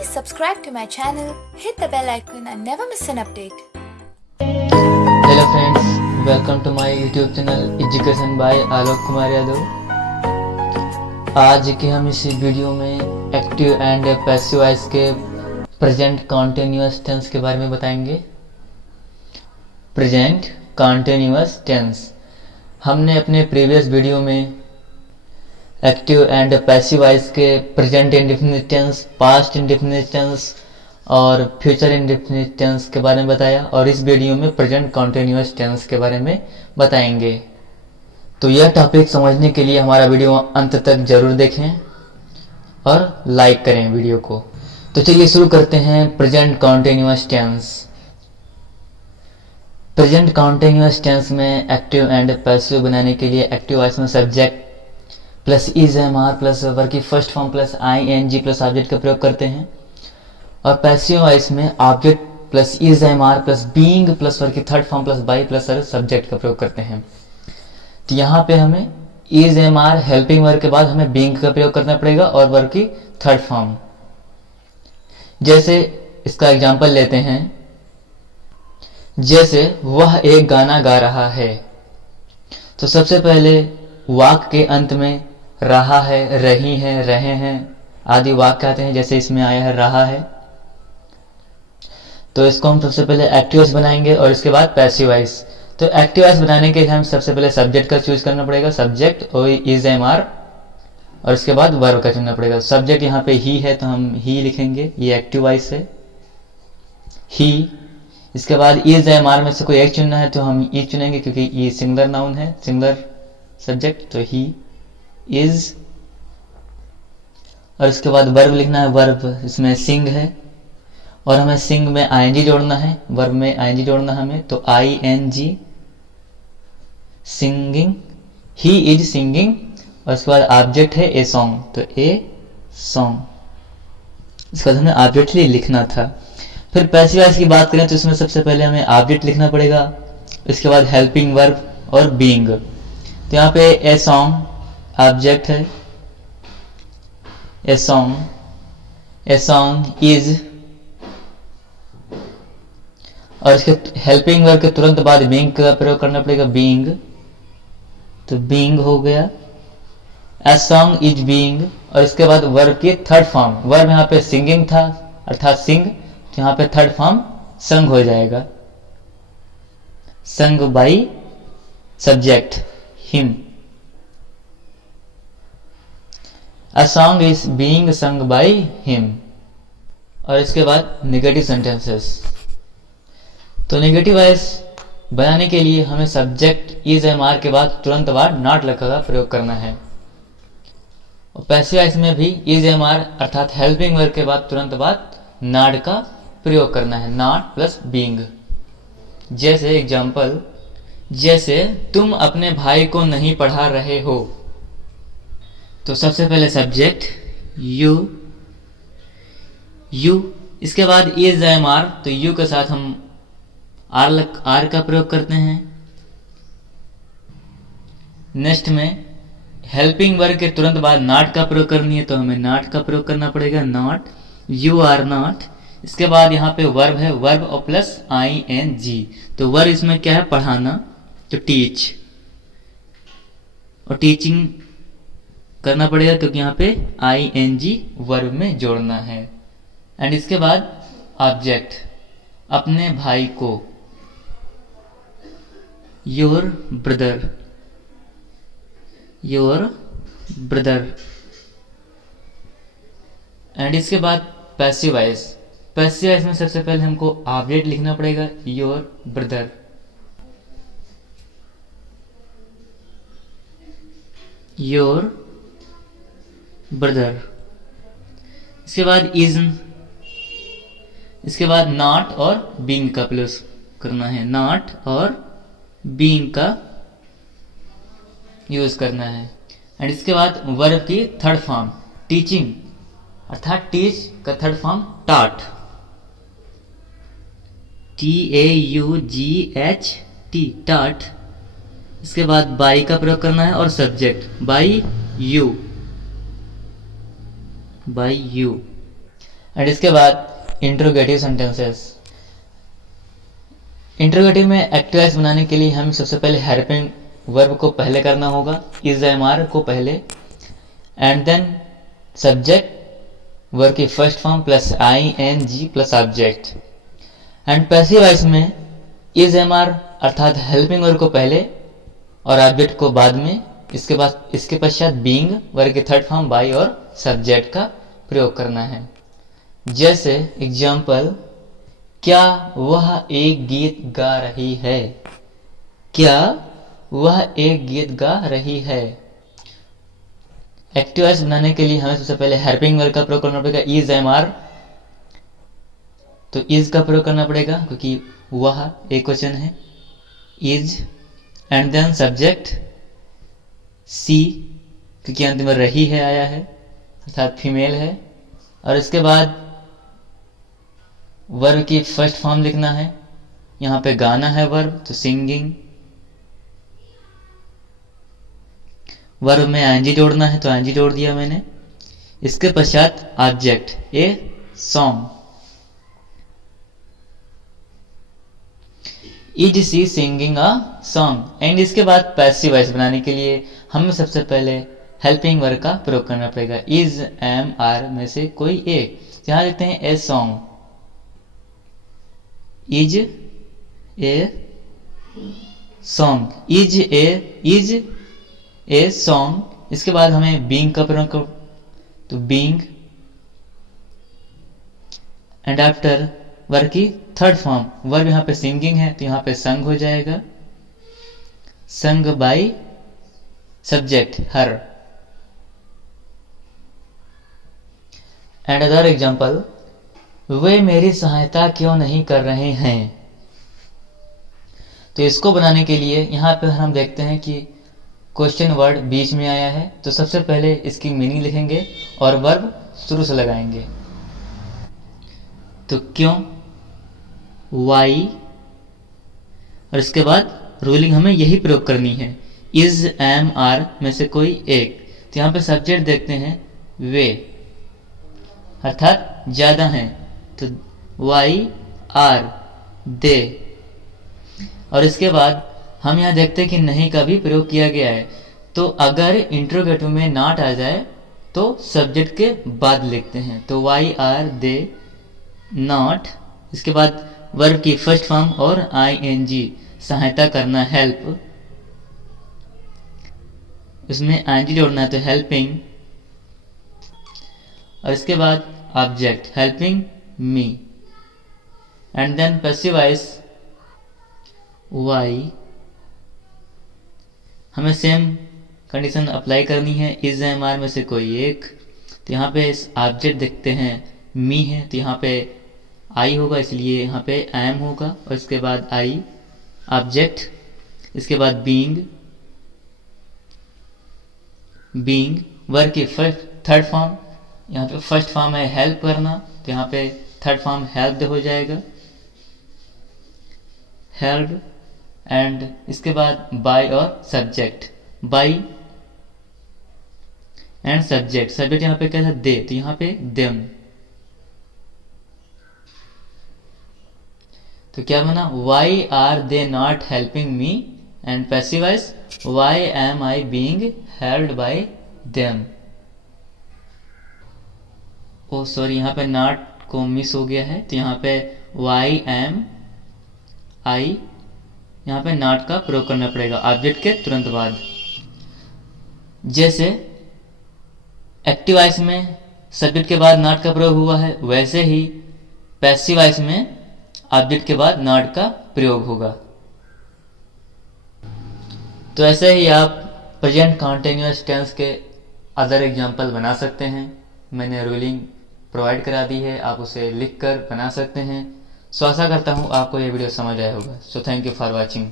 Please subscribe to my channel, hit the bell icon and never miss an update. Hello friends, welcome to my YouTube channel Education by Alok Kumar Yadav. आज के हम इस video में active and passive voice के present continuous tense के बारे में बताएंगे। प्रेजेंट कॉन्टिन्यूअस टेंस हमने अपने प्रीवियस वीडियो में एक्टिव एंड पैसिव वॉइस के present indefinite tense, past indefinite tense और फ्यूचर इंडेफिनिट टेंस के बारे में बताया, और इस वीडियो में प्रेजेंट कॉन्टिन्यूअस टेंस के बारे में बताएंगे। तो यह टॉपिक समझने के लिए हमारा वीडियो अंत तक जरूर देखें और लाइक करें वीडियो को। तो चलिए शुरू करते हैं present continuous tense. Present continuous tense में एक्टिव एंड पैसिव बनाने के लिए एक्टिव वॉइस में subject plus is am are plus verb की first form plus I N G plus object का प्रयोग करते हैं, और पैसिव वॉइस में object plus is am are plus being plus verb की third form plus by plus subject का प्रयोग करते हैं। तो यहाँ पे हमें is am are helping verb के बाद हमें बीइंग का प्रयोग करना पड़ेगा और वर्ब की थर्ड फॉर्म। जैसे इसका एग्जाम्पल लेते हैं, जैसे वह एक गाना गा रहा है। तो सबसे पहले वाक्य के अंत में रहा है, रही है, रहे हैं आदि वाक्य आते हैं। जैसे इसमें आया है रहा है, तो इसको हम सबसे पहले एक्टिव वॉइस बनाएंगे और इसके बाद पैसिव वॉइस। तो एक्टिव वॉइस बनाने के लिए हम सबसे पहले सब्जेक्ट का चूज करना पड़ेगा, सब्जेक्ट और इज एम आर, और इसके बाद वर्ब का चुनना पड़ेगा। सब्जेक्ट यहाँ पे ही है तो हम ही लिखेंगे, ये एक्टिव वॉइस है ही। इसके बाद इज एम आर में से कोई एक चुनना है तो हम ई चुनेंगे, क्योंकि ये सिंगुलर नाउन है, सिंगुलर सब्जेक्ट, तो ही इज। और इसके बाद वर्ब लिखना है, वर्ब इसमें सिंग है और हमें सिंग में आईएनजी जोड़ना है, वर्ब में आईएनजी जोड़ना है हमें, तो I N G singing, he is singing. और इसके बाद ऑब्जेक्ट है ए सॉन्ग, तो ए सॉन्ग। इसके बाद हमें ऑब्जेक्ट लिखना था। फिर पैसिव वॉइस की बात करें तो इसमें सबसे पहले हमें ऑब्जेक्ट लिखना पड़ेगा, इसके बाद हेल्पिंग वर्ब और बीइंग। तो यहाँ पे ए सॉन्ग ऑब्जेक्ट है, ए सॉन्ग इज, और इसके हेल्पिंग वर्ब के तुरंत बाद बीइंग का प्रयोग करना पड़ेगा, बीइंग, तो बीइंग हो गया, ए सॉन्ग इज बीइंग। और इसके बाद वर्ब की थर्ड फॉर्म, वर्ब यहाँ पे सिंगिंग था अर्थात सिंग, तो यहाँ पे थर्ड फॉर्म संग हो जाएगा, संग by subject him. A song is being sung by him। और इसके बाद नेगेटिव सेंटेंसेस। तो नेगेटिव वॉइस बनाने के लिए हमें सब्जेक्ट इज एम आर के बाद तुरंत बाद नॉट का प्रयोग करना है, और पैसिव वॉइस में भी इज एम आर अर्थात हेल्पिंग वर्ब के बाद तुरंत बाद नॉट का प्रयोग करना है, नॉट प्लस बीइंग। जैसे एग्जाम्पल, जैसे तुम अपने भाई को नहीं पढ़ा रहे हो। तो सबसे पहले सब्जेक्ट यू, इसके बाद इज एम आर, तो यू के साथ हम आर का प्रयोग करते हैं। नेक्स्ट में हेल्पिंग वर्ब के तुरंत बाद नॉट का प्रयोग करनी है, तो हमें नॉट का प्रयोग करना पड़ेगा, नॉट, यू आर नॉट। इसके बाद यहाँ पे वर्ब है, वर्ब और प्लस आई एन जी। तो वर्ब इसमें क्या है, पढ़ाना, तो टीच, और टीचिंग करना पड़ेगा क्योंकि यहाँ पे आई एन जी वर्ब में जोड़ना है। एंड इसके बाद ऑब्जेक्ट अपने भाई को, योर ब्रदर, एंड इसके बाद पैसिव वॉइस। पैसिव वॉइस में सबसे पहले हमको ऑब्जेक्ट लिखना पड़ेगा, योर ब्रदर, योर ब्रदर। इसके बाद इज, इसके बाद नॉट और बीइंग का प्लस करना है, नॉट और बीइंग का यूज करना है। एंड इसके बाद वर्ब की थर्ड फॉर्म टीचिंग अर्थात टीच का third form taught, TAUGHT, taught. इसके बाद बाई का प्रयोग करना है और सब्जेक्ट बाई यू, एंड इसके बाद इंट्रोगेटिव सेंटेंसेस। इंट्रोगेटिव में एक्टिव वॉइस बनाने के लिए हमें सबसे पहले हेल्पिंग वर्ब को पहले करना होगा, इज एम आर को पहले, एंड देन सब्जेक्ट वर्ब की first form plus I N G plus object. And passive voice में इज एम आर अर्थात हेल्पिंग वर्ब को पहले और ऑब्जेक्ट को बाद में, इसके पश्चात बीइंग वर्ब की थर्ड फॉर्म बाय और सब्जेक्ट का प्रयोग करना है। जैसे एग्जाम्पल, क्या वह एक गीत गा रही है, क्या वह एक गीत गा रही है। एक्टिव वॉइस बनाने के लिए हमें सबसे पहले हेल्पिंग वर्ब का प्रयोग करना पड़ेगा, इज एम आर, तो इज का प्रयोग करना पड़ेगा क्योंकि वह एक क्वेश्चन है, इज, एंड देन सब्जेक्ट सी क्योंकि अंत में रही है आया है अर्थात फीमेल है, और इसके बाद वर्ब की फर्स्ट फॉर्म लिखना है, यहाँ पे गाना है वर्ब तो सिंगिंग, वर्ब में एनजी जोड़ना है तो एनजी जोड़ दिया मैंने, इसके पश्चात object a song, is she singing a song. And इसके बाद पैसिव वॉइस बनाने के लिए हमें सबसे पहले हेल्पिंग वर्ब का प्रयोग करना पड़ेगा, इज एम आर में से कोई एक, यहां देखते हैं ए song, is a song, is a song. इसके बाद हमें बीइंग का प्रयोग कर, तो बीइंग, एंड आफ्टर वर्ब की थर्ड फॉर्म, वर्ब यहाँ पे सिंगिंग है तो यहाँ पे संग हो जाएगा, sung by subject her. And other example, वे मेरी सहायता क्यों नहीं कर रहे हैं। तो इसको बनाने के लिए यहाँ पे हम देखते हैं कि क्वेश्चन वर्ड बीच में आया है, तो सबसे पहले इसकी मीनिंग लिखेंगे और वर्ब शुरू से लगाएंगे। तो क्यों, वाई, और इसके बाद रूलिंग हमें यही प्रयोग करनी है, इज एम आर में से कोई एक, तो यहाँ पे सब्जेक्ट देखते हैं वे अर्थात ज्यादा हैं, तो वाई आर दे, और इसके बाद हम यहाँ देखते हैं कि नहीं का भी प्रयोग किया गया है, तो अगर इंट्रोगेटिव में नॉट आ जाए तो सब्जेक्ट के बाद लिखते हैं, तो वाई आर दे नॉट, इसके बाद वर्ब की फर्स्ट फॉर्म और आई एन जी सहायता करना हेल्प, इसमें आई एन जी जोड़ना है तो हेल्पिंग, और इसके बाद object helping me, and then passive voice why, हमें सेम कंडीशन अप्लाई करनी है, इज एम आर में से कोई एक, तो यहाँ पे ऑब्जेक्ट देखते हैं मी है तो यहाँ पे आई होगा इसलिए यहाँ पे एम होगा, और इसके बाद आई ऑब्जेक्ट, इसके बाद बीइंग वर्ब की थर्ड फॉर्म, यहाँ पे फर्स्ट फॉर्म है हेल्प करना तो यहाँ पे थर्ड फॉर्म हेल्प हो जाएगा, हेल्प, एंड इसके बाद बाय और सब्जेक्ट, बाय एंड सब्जेक्ट यहाँ पे क्या था दे, तो यहाँ पे देम, तो क्या बना, why are they not helping me, and passive voice why am I being helped by them. Oh sorry, यहाँ पे नॉट को मिस हो गया है, तो यहाँ पे वाई एम आई, यहाँ पे नॉट का प्रयोग करना पड़ेगा ऑब्जेक्ट के तुरंत बाद। जैसे एक्टिव वॉइस में सब्जेक्ट के बाद नॉट का प्रयोग हुआ है, वैसे ही पैसिव वॉइस में ऑब्जेक्ट के बाद नॉट का प्रयोग होगा। तो ऐसे ही आप प्रेजेंट कॉन्टिन्यूअस टेंस के अदर एग्जाम्पल बना सकते हैं, मैंने रूलिंग प्रोवाइड करा दी है, आप उसे लिखकर बना सकते हैं। सो आशा करता हूँ आपको ये वीडियो समझ आया होगा। So thank you for watching.